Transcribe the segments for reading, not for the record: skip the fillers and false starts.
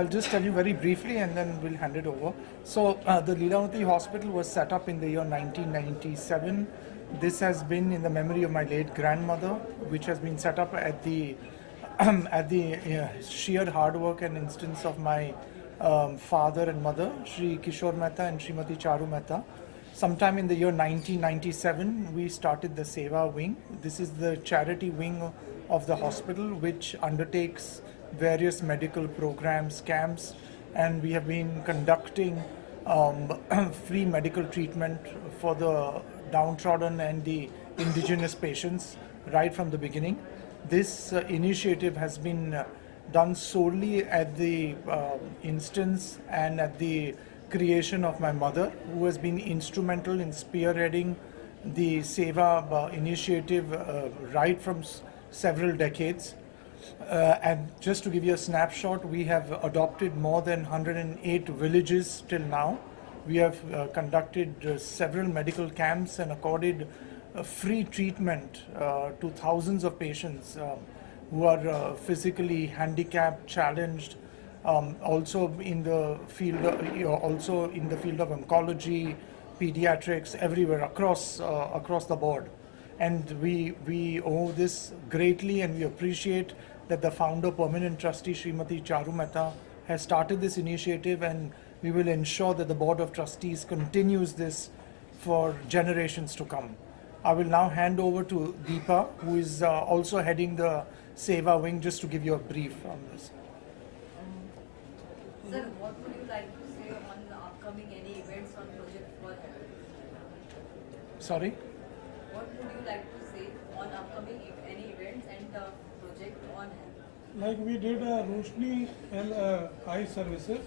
I'll just tell you very briefly and then we'll hand it over. So the Leelavati Hospital was set up in the year 1997. This has been in the memory of my late grandmother, which has been set up at the sheer hard work and instance of my father and mother, Shri Kishore Mehta and Srimati Charu Mehta. Sometime in the year 1997, we started the Seva wing. This is the charity wing of the hospital, which undertakes various medical programs, camps, and we have been conducting free medical treatment for the downtrodden and the indigenous patients right from the beginning. This initiative has been done solely at the instance and at the creation of my mother, who has been instrumental in spearheading the Seva initiative right from several decades. And just to give you a snapshot, we have adopted more than 108 villages till now. We have conducted several medical camps and accorded free treatment to thousands of patients who are physically handicapped, challenged, also in the field of oncology, pediatrics, everywhere across the board. And we owe this greatly, and we appreciate that the founder, permanent trustee Srimati Charu Mehta, has started this initiative, and we will ensure that the board of trustees continues this for generations to come. I will now hand over to Deepa, who is also heading the Seva wing, just to give you a brief on this. Sir, what would you like to say on the upcoming any events on Project for Health? Sorry? What would you like to say on upcoming any events and the Project on Health? Like we did a Roshni eye services,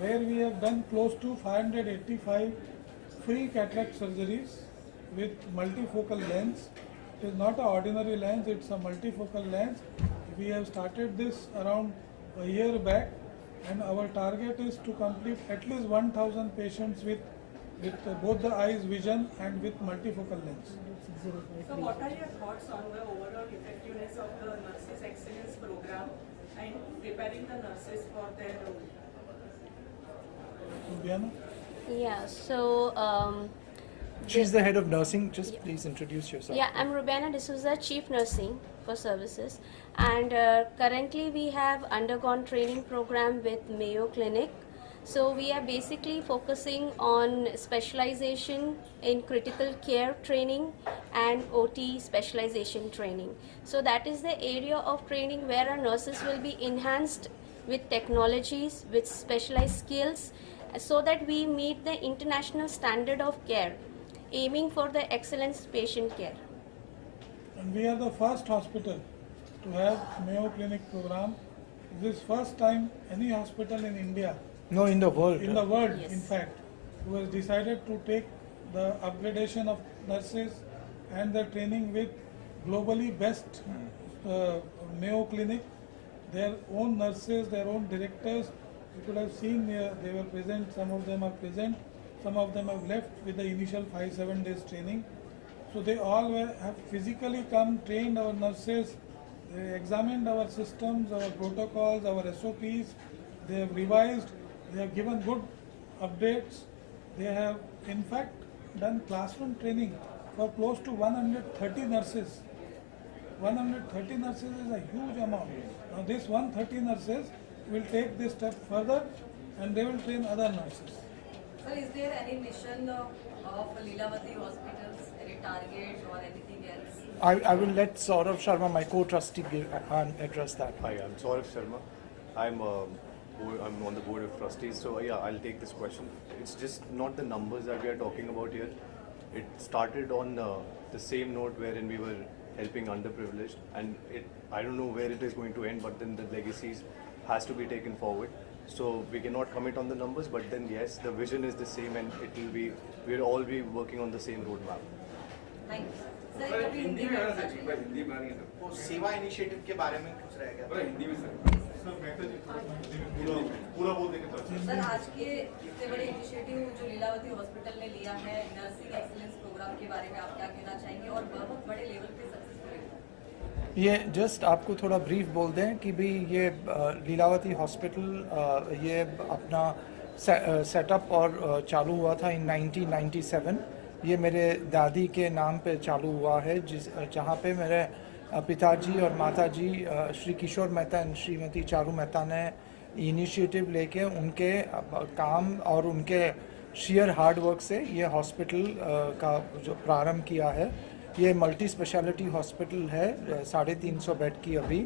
where we have done close to 585 free cataract surgeries with multifocal lens. It is not an ordinary lens, it's a multifocal lens. We have started this around a year back, and our target is to complete at least 1,000 patients with both the eyes vision and with multifocal lens. So what are your thoughts on the overall effectiveness of the Nurses Excellence Program and preparing the nurses for their role? Diana? Yeah, so She's the head of nursing. Just please introduce yourself. yeah, I'm Rubiana D'Souza, Chief Nursing for Services, and currently we have undergone training program with Mayo Clinic. So we are basically focusing on specialization in critical care training and OT specialization training. So that is the area of training where our nurses will be enhanced with technologies, with specialized skills, so that we meet the international standard of care, aiming for the excellence patient care. And we are the first hospital to have Mayo Clinic program. This is first time any hospital in India, No, in the world. in the world Yes. in fact, who has decided to take the upgradation of nurses and the training with globally best Mayo Clinic, their own nurses, their own directors. You could have seen they were present, some of them are present, some of them have left with the initial 5-7 days training. So they all have physically come, trained our nurses, they examined our systems, our protocols, our SOPs, they have revised, they have given good updates. They have in fact done classroom training for close to 130 nurses. 130 nurses is a huge amount. Now this 130 nurses will take this step further and they will train other nurses. Sir, is there any mission of Leelavati hospitals, any target or anything else? I will let Saurav Sharma, my co-trustee, address that. Hi, I'm Saurav Sharma. I'm on the board of trustees. So yeah, I'll take this question. It's just not the numbers that we are talking about here. It started on the same note wherein we were helping underprivileged, and I don't know where it is going to end, but then the legacies has to be taken forward. So we cannot commit on the numbers, but then yes, the vision is the same, and we'll all be working on the same roadmap. Thank you. Sir, कभी हिंदी में आना चाहिए। हिंदी में आनी है वो सेवा initiative के बारे में कुछ रह गया हिंदी में सर पूरा बोल देंगे तो सर, आज के इतने बड़े इनिशिएटिव जो लीलावती हॉस्पिटल ने लिया है नर्सिंग एक्सीलेंस प्रोग्राम के बारे में आप क्या कहना चाहेंगे और बहुत बड़े लेवल पे सक्सेसफुल है? ये जस्ट आपको थोड़ा ब्रीफ बोल दें कि भी ये लीलावती हॉस्पिटल ये अपना सेटअप और चालू हुआ था इन 1997। ये मेरे दादी के नाम पे चालू हुआ है, जहाँ पे मेरे पिताजी और माताजी श्री किशोर मेहता और श्रीमती चारू मेहता ने इनिशिएटिव लेके उनके काम और उनके शेयर हार्ड वर्क से ये हॉस्पिटल का जो प्रारंभ किया है। ये मल्टी स्पेशलिटी हॉस्पिटल है, 350 बेड की अभी,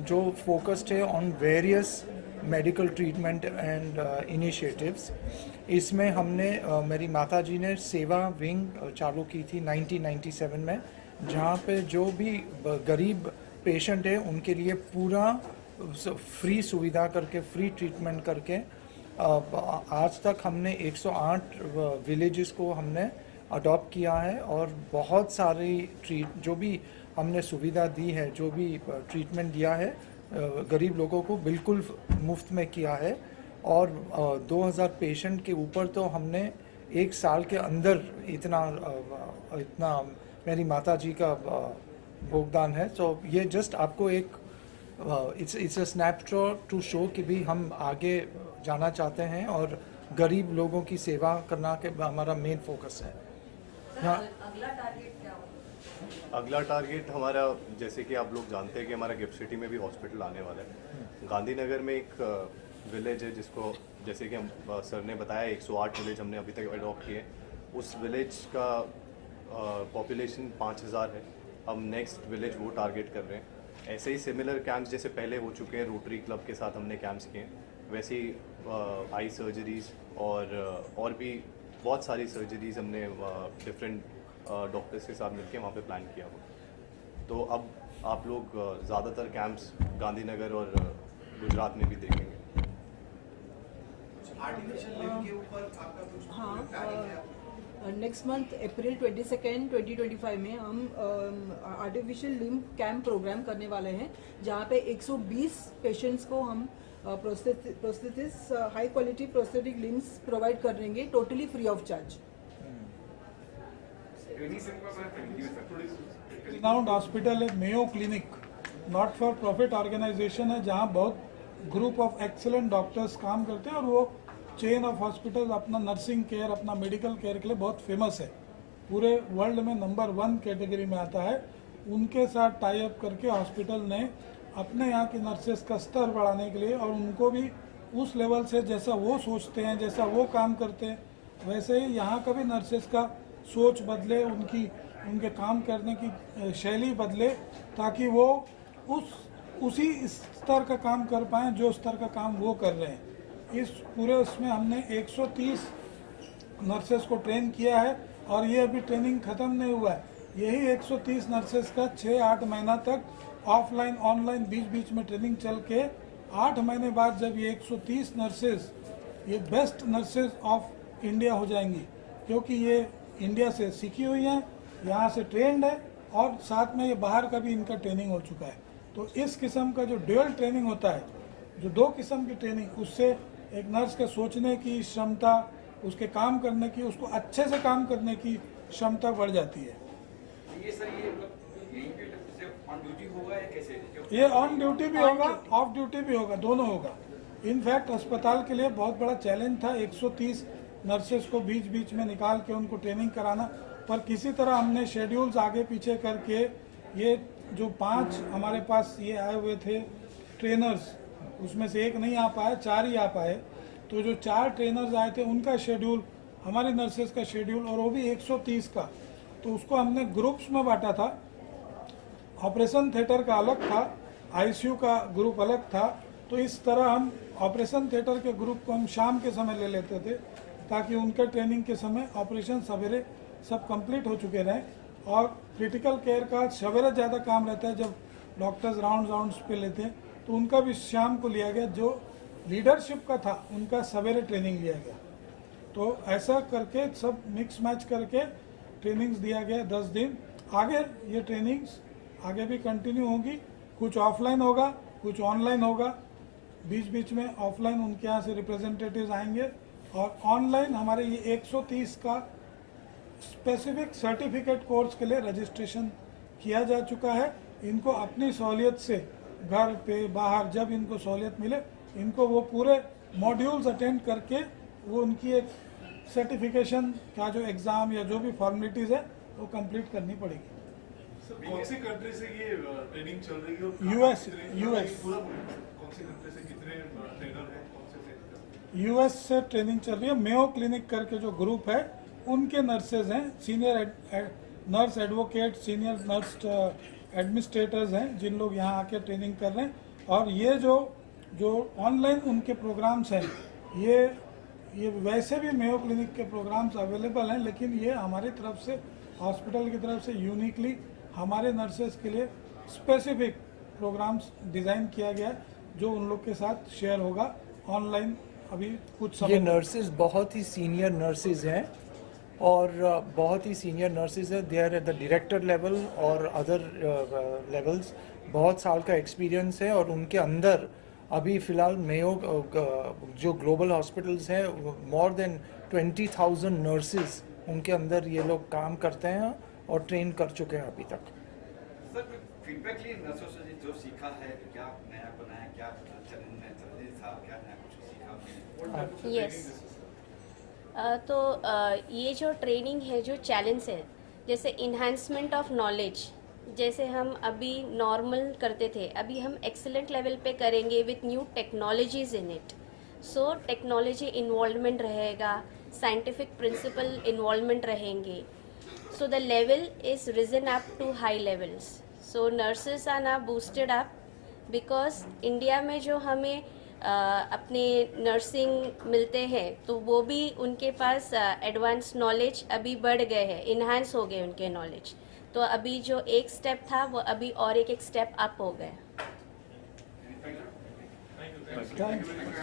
जो फोकस्ड है on various medical treatment and initiatives. इसमें हमने मेरी माताजी ने सेवा विंग चालू की थी 1997 में, जहाँ पे जो भी गरीब पेशेंट है उनके लिए पूरा फ्री सुविधा करके, फ्री ट्रीटमेंट करके आज तक हमने 108 विलेजेस को हमने अडॉप्ट किया है और बहुत सारी जो भी हमने सुविधा दी है, जो भी ट्रीटमेंट दिया है गरीब लोगों को बिल्कुल मुफ्त में किया है। और 2000 पेशेंट के ऊपर तो हमने एक साल के अंदर इतना मेरी माता जी का योगदान है। तो ये जस्ट आपको एक it's a snapshot to show कि भी हम आगे जाना चाहते हैं और गरीब लोगों की सेवा करना के हमारा मेन फोकस है। सर, हाँ। अगला टारगेट क्या होगा? अगला टारगेट हमारा, जैसे कि आप लोग जानते हैं कि हमारा गिफ्ट सिटी में भी हॉस्पिटल आने वाला है। गांधीनगर में एक विलेज है जिसको, जैसे कि हम सर ने बताया, 108 विलेज हमने अभी तक अडॉप्ट किए। उस विलेज का पॉपुलेशन 5000 है। हम नेक्स्ट विलेज वो टारगेट कर रहे हैं। ऐसे ही सिमिलर कैंप्स जैसे पहले हो चुके हैं, रोटरी क्लब के साथ हमने कैंप्स किए, वैसे ही आई सर्जरीज और भी बहुत सारी सर्जरीज हमने डिफरेंट डॉक्टर्स के साथ मिलकर वहाँ पे प्लान किया हुआ। तो अब आप लोग ज़्यादातर कैंप्स गांधीनगर और गुजरात में भी देखेंगे। आर्टिफिशियल लिम्ब के ऊपर आपका कुछ प्लानिंग है? नेक्स्ट मंथ अप्रैल 22 2025 में हम आर्टिफिशियल लिम्ब कैंप प्रोग्राम करने वाले हैं, जहाँ पे 120 पेशेंट्स को हम prosthesis high quality prosthetic limbs provide कर देंगे, totally free of charge. renowned hospital है Mayo Clinic, not for profit organisation है, जहाँ बहुत ग्रुप ऑफ एक्सीलेंट डॉक्टर्स काम करते हैं और वो चेन ऑफ हॉस्पिटल अपना नर्सिंग केयर, अपना मेडिकल केयर के लिए बहुत फेमस है, पूरे वर्ल्ड में नंबर 1 कैटेगरी में आता है। उनके साथ टाई अप करके हॉस्पिटल ने अपने यहाँ की नर्सेस का स्तर बढ़ाने के लिए और उनको भी उस लेवल से जैसा वो सोचते हैं, जैसा वो काम करते हैं, वैसे ही यहाँ का भी नर्सेस का सोच बदले, उनके काम करने की शैली बदले, ताकि वो उसी स्तर का काम कर पाएँ जो स्तर का काम वो कर रहे हैं। इस पूरे उसमें हमने 130 नर्सेस को ट्रेन किया है और ये अभी ट्रेनिंग ख़त्म नहीं हुआ है। यही 130 नर्सेस का 6-8 महीना तक ऑफलाइन ऑनलाइन बीच में ट्रेनिंग चल के 8 महीने बाद जब ये 130 नर्सेस ये बेस्ट नर्सेस ऑफ इंडिया हो जाएंगी, क्योंकि ये इंडिया से सीखी हुई हैं, यहाँ से ट्रेंड है और साथ में ये बाहर का भी इनका ट्रेनिंग हो चुका है। तो इस किस्म का जो ड्यूअल ट्रेनिंग होता है, जो 2 किस्म की ट्रेनिंग, उससे एक नर्स के सोचने की क्षमता, उसके काम करने की, उसको अच्छे से काम करने की क्षमता बढ़ जाती है। ये सर यहीं पे ऑन ड्यूटी होगा या कैसे? ये ऑन ड्यूटी भी होगा, ऑफ ड्यूटी भी होगा, दोनों होगा। इनफैक्ट अस्पताल के लिए बहुत बड़ा चैलेंज था 130 नर्सेस को बीच में निकाल के उनको ट्रेनिंग कराना, पर किसी तरह हमने शेड्यूल्स आगे पीछे करके ये जो 5 हमारे पास ये आए हुए थे ट्रेनर्स, उसमें से एक नहीं आ पाए, 4 ही आ पाए। तो जो 4 ट्रेनर्स आए थे उनका शेड्यूल, हमारी नर्सेस का शेड्यूल, और वो भी 130 का, तो उसको हमने ग्रुप्स में बांटा था। ऑपरेशन थिएटर का अलग था, आईसीयू का ग्रुप अलग था। तो इस तरह हम ऑपरेशन थिएटर के ग्रुप को हम शाम के समय ले लेते थे, ताकि उनका ट्रेनिंग के समय ऑपरेशन सवेरे सब कंप्लीट हो चुके रहें। और क्रिटिकल केयर का सवेरे ज़्यादा काम रहता है, जब डॉक्टर्स राउंड्स पे लेते हैं, तो उनका भी शाम को लिया गया। जो लीडरशिप का था उनका सवेरे ट्रेनिंग लिया गया। तो ऐसा करके सब मिक्स मैच करके ट्रेनिंग्स दिया गया 10 दिन। आगे ये ट्रेनिंग्स आगे भी कंटिन्यू होगी, कुछ ऑफलाइन होगा, कुछ ऑनलाइन होगा। बीच में ऑफलाइन उनके यहाँ से रिप्रेजेंटेटिव्स आएंगे, और ऑनलाइन हमारे ये 130 का स्पेसिफिक सर्टिफिकेट कोर्स के लिए रजिस्ट्रेशन किया जा चुका है। इनको अपनी सहूलियत से घर पे बाहर जब इनको सहूलियत मिले इनको वो पूरे मॉड्यूल्स अटेंड करके वो उनकी एक सर्टिफिकेशन का जो एग्ज़ाम या जो भी फॉर्मेलिटीज़ है वो कंप्लीट करनी पड़ेगी। सर कौन सी कंट्री से ये ट्रेनिंग चल रही है और US कौन सी कंट्री से कितने ट्रेनर हैं कौन से से US से ट्रेनिंग चल रही है। मेयो क्लिनिक करके जो ग्रुप है उनके नर्सेज हैं, senior nurse advocate, senior nurse administrators हैं जिन लोग यहाँ आके ट्रेनिंग कर रहे हैं। और ये जो ऑनलाइन उनके प्रोग्राम्स हैं ये वैसे भी मेयो क्लिनिक के प्रोग्राम्स अवेलेबल हैं, लेकिन ये हमारी तरफ से हॉस्पिटल की तरफ से यूनिकली हमारे नर्सेज के लिए स्पेसिफिक प्रोग्राम्स डिज़ाइन किया गया है जो उन लोग के साथ शेयर होगा ऑनलाइन अभी कुछ समय। ये नर्सेज बहुत ही सीनियर नर्सेज हैं और बहुत ही सीनियर नर्सेज है। They are at the director level और अदर लेवल्स। बहुत साल का एक्सपीरियंस है और उनके अंदर अभी फ़िलहाल मेयो जो ग्लोबल हॉस्पिटल्स हैं मोर देन 20,000 नर्सेज उनके अंदर ये लोग काम करते हैं और ट्रेन कर चुके हैं अभी तक। सर फीडबैक लिए नर्सों से जो सीखा है क्या नया बनाया, क्या चैलेंज था, क्या नया कुछ सीखा? यस तो ये जो ट्रेनिंग है, जो चैलेंज है, जैसे इन्हांसमेंट ऑफ नॉलेज, जैसे हम अभी नॉर्मल करते थे, अभी हम एक्सीलेंट लेवल पे करेंगे with new technologies in it. So technology involvement रहेगा, साइंटिफिक प्रिंसिपल इन्वॉल्वमेंट रहेंगे। So the level is risen up to high levels. So nurses are now boosted up because India में जो हमें अपने नर्सिंग मिलते हैं तो वो भी उनके पास एडवांस नॉलेज अभी बढ़ गए हैं, इन्हांस हो गए उनके नॉलेज। तो अभी जो एक स्टेप था वो अभी और एक स्टेप अप हो गया। Thank you.